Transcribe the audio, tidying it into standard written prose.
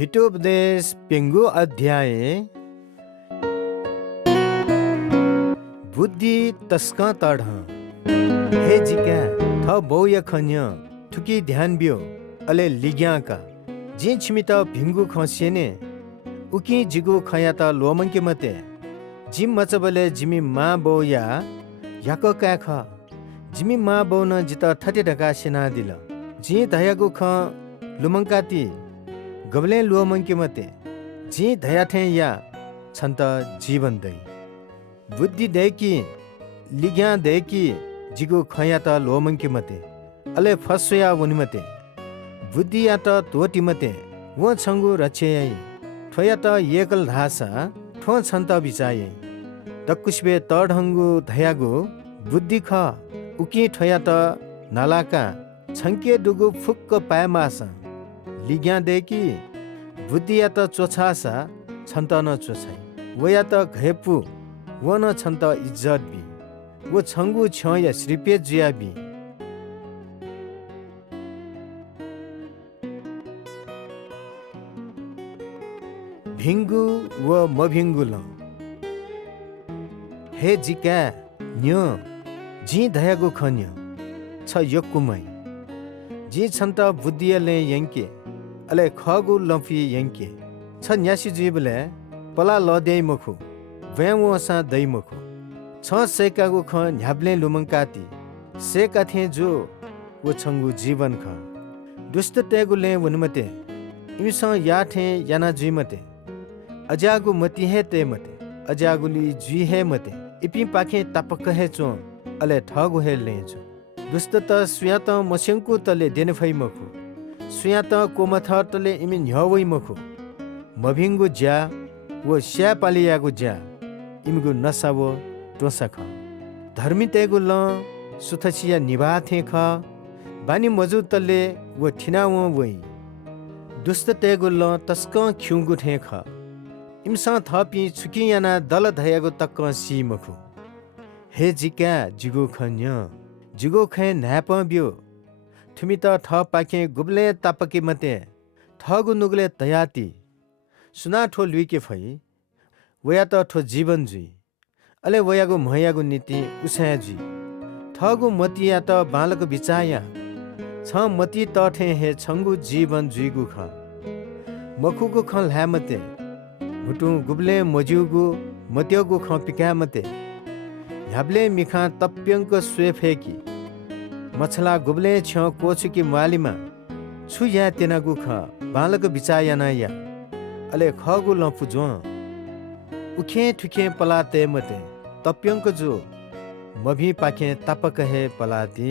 हितोपदेश पेंगु अध्याय बुद्धि तस्का तढ हे जिका थ बौय खन्य ठुकी ध्यान बियो अले लिग्याका जे छिमित भिंगु खसिने उकी जिगु खया त लोमंके मते जिम मचबले जिमी मा बौया याक काख जिमी मा बौन जित ठटे ढका सेना दिल जी धयागु ख लुमंकाती गबले लुमंके मते जी धयाथे या छन्त जीवन दै बुद्धि दैकी लिग्या दैकी जिगु खया त लोमंके मते अले फसया वनिमते बुद्धि या त तोटी मते वो छंगु रछेयै ठोया त एकल धासा ठो छन्त बिचायै दक्कुस्बे तढंगु धयागु बुद्धि ख उकी ठोया त नालाका छंके दुगु फुक्क पायमासा लिग्या देकी बुद्धि या त चोछासा छन्त न चोछाई वो या त घेपु वो न छन्त इज्जत बि वो छंगु छ या श्रीपे जुया बि भिंगु व मभिंगु ल हे जिका न्य जी धयागु खन्य छ यक्कुमै जी छन्त बुद्धियले यंके अले खगु लफी यंके छ न्यासी जीवले पला लदे मखु वसा दै मखु छ सेकागु ख न्याब्ले लुमंकाती सेकाथे जो वो छंगु जीवन ख दुष्ट तेगुले वनमते इमिस याथे याना जुइमते अजागु मति हे ते मते अजागुली जुइ हे मते इपि पाखे तापक हे चो अले ठगु हे लेचो दुष्ट त सुयात मसेंकु तले देने फै मखु सुयात कोमथ तले इमि न्यवै मखु मभिंगु ज्या वो स्या पालियागु ज्या इमिगु नसावो टोसख धर्मी तेगु ल सुथसिया निभाथे ख बानी मजु तले वो ठिनाव वै दुष्ट तेगु ल तस्क खिउगु थे ख इमसा थपि छुकियाना दल धयागु तक्क सी मखु हे जिका जिगु खन्य जिगो खे न्याप बियो थुमी त थ पाखे गुब्ले तापके मते थगु नुगले तयाती सुना ठो लुइके फै वया त ठो जीवन जुई अले वयागु महयागु नीति उसाया जुई थगु मतिया त बालक बिचाया छ मति तठे हे छंगु जीवन जुइगु ख मखुगु ख ल्यामते भुटु गुब्ले मजुगु मत्यगु ख पिका मते ह्याब्ले मिखा तप्यंक स्वेफेकी मछला गुब्ले छ कोछुकी मालिमा छु या तेनागु ख बालक बिचायाना या अले खगु लफु जो उखे ठुखे पलाते मते तप्यंक जो मभि पाखे तापक हे पलाती